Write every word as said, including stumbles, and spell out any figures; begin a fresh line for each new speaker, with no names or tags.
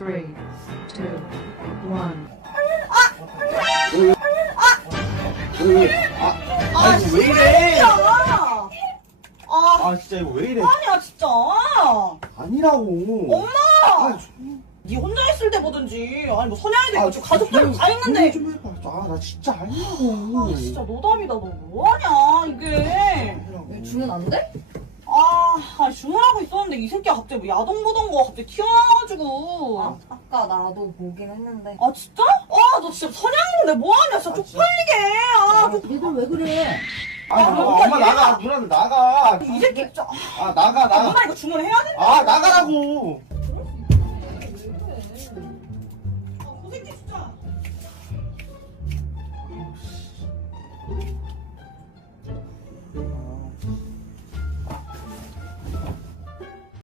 three, two, one.
아,
아,
이거 왜 이래?
아, 아,
아, 진짜 이거 왜 이래?
아니야, 진짜.
아니라고.
엄마!
아, 좀,
네 혼자 있을 때 보든지. 아니, 뭐, 선양이도 있고,
아,
지금 가족들
조용히-
다 있는데.
조용히 좀 해봐. 아, 나 진짜 아니라고.
아, 진짜 노답이다, 너 뭐하냐, 이게.
아니라고.
주문 안 돼?
아, 아니, 주문하고 있었는데, 이 새끼가 갑자기 뭐 야동 보던 거 갑자기 튀어나와가지고.
아, 아까 나도 보긴 했는데.
아, 진짜? 아, 너 진짜 선양인데 뭐하냐, 진짜
아,
쪽팔리게. 아, 너,
얘들 왜 그래?
아,
아,
엄마, 엄마
얘가-
나가. 누나는 나가.
이 새끼 진짜.
아, 나가,
아,
나가.
누나 이거 주문해야 돼?
아, 나가라고.